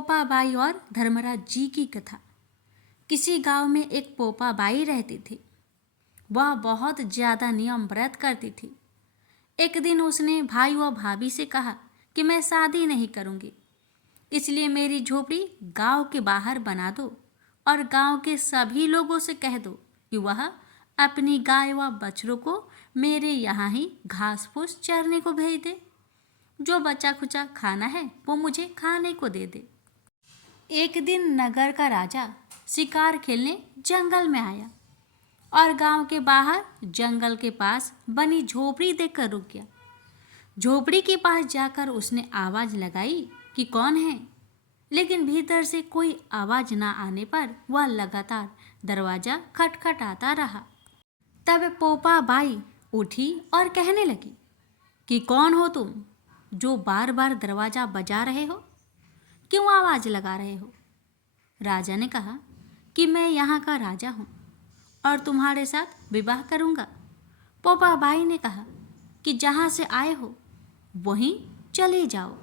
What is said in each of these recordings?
पोपाबाई और धर्मराज जी की कथा। किसी गांव में एक पोपाबाई रहती थी। वह बहुत ज़्यादा नियम व्रत करती थी। एक दिन उसने भाई व भाभी से कहा कि मैं शादी नहीं करूँगी, इसलिए मेरी झोपड़ी गांव के बाहर बना दो और गांव के सभी लोगों से कह दो कि वह अपनी गाय व बछड़ों को मेरे यहाँ ही घास फूस चरने को भेज दे। जो बचा खुचा खाना है वो मुझे खाने को दे दे। एक दिन नगर का राजा शिकार खेलने जंगल में आया और गांव के बाहर जंगल के पास बनी झोपड़ी देखकर रुक गया। झोपड़ी के पास जाकर उसने आवाज लगाई कि कौन है, लेकिन भीतर से कोई आवाज ना आने पर वह लगातार दरवाजा खटखटाता रहा। तब पोपाबाई उठी और कहने लगी कि कौन हो तुम, जो बार बार दरवाजा बजा रहे हो, क्यों आवाज लगा रहे हो? राजा ने कहा कि मैं यहाँ का राजा हूँ और तुम्हारे साथ विवाह करूँगा। पोपाबाई ने कहा कि जहाँ से आए हो वहीं चले जाओ।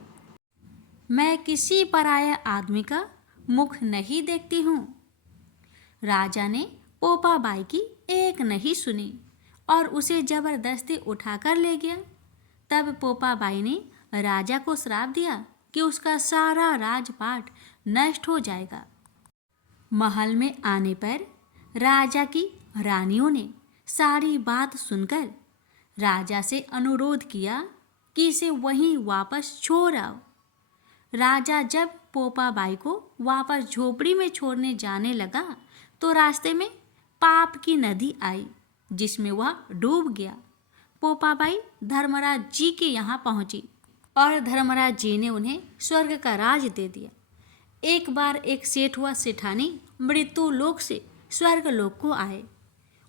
मैं किसी पराये आदमी का मुख नहीं देखती हूँ। राजा ने पोपाबाई की एक नहीं सुनी और उसे जबरदस्ती उठाकर ले गया। तब पोपाबाई ने राजा को श्राप दिया कि उसका सारा राजपाट नष्ट हो जाएगा। महल में आने पर राजा की रानियों ने सारी बात सुनकर राजा से अनुरोध किया कि इसे वहीं वापस छोड़ आओ। राजा जब पोपाबाई को वापस झोपड़ी में छोड़ने जाने लगा तो रास्ते में पाप की नदी आई, जिसमें वह डूब गया। पोपाबाई धर्मराज जी के यहाँ पहुंची और धर्मराज जी ने उन्हें स्वर्ग का राज दे दिया। एक बार एक सेठ व सेठानी मृत्यु लोक से स्वर्ग लोक को आए।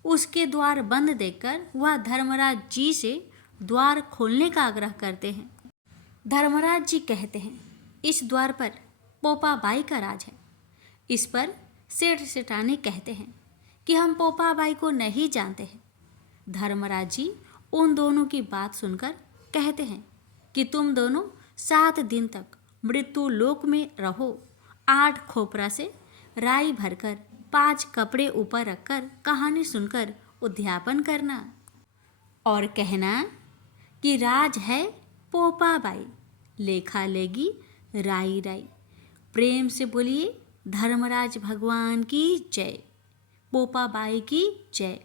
उसके द्वार बंद देखकर वह धर्मराज जी से द्वार खोलने का आग्रह करते हैं। धर्मराज जी कहते हैं, इस द्वार पर पोपाबाई का राज है। इस पर सेठ सेठानी कहते हैं कि हम पोपाबाई को नहीं जानते हैं। धर्मराज जी उन दोनों की बात सुनकर कहते हैं कि तुम दोनों 7 दिन तक मृत्यु लोक में रहो। 8 खोपरा से राई भरकर 5 कपड़े ऊपर रखकर कहानी सुनकर उद्यापन करना और कहना कि राज है पोपाबाई, लेखा लेगी राई राई। प्रेम से बोलिए धर्मराज भगवान की जय, पोपाबाई की जय।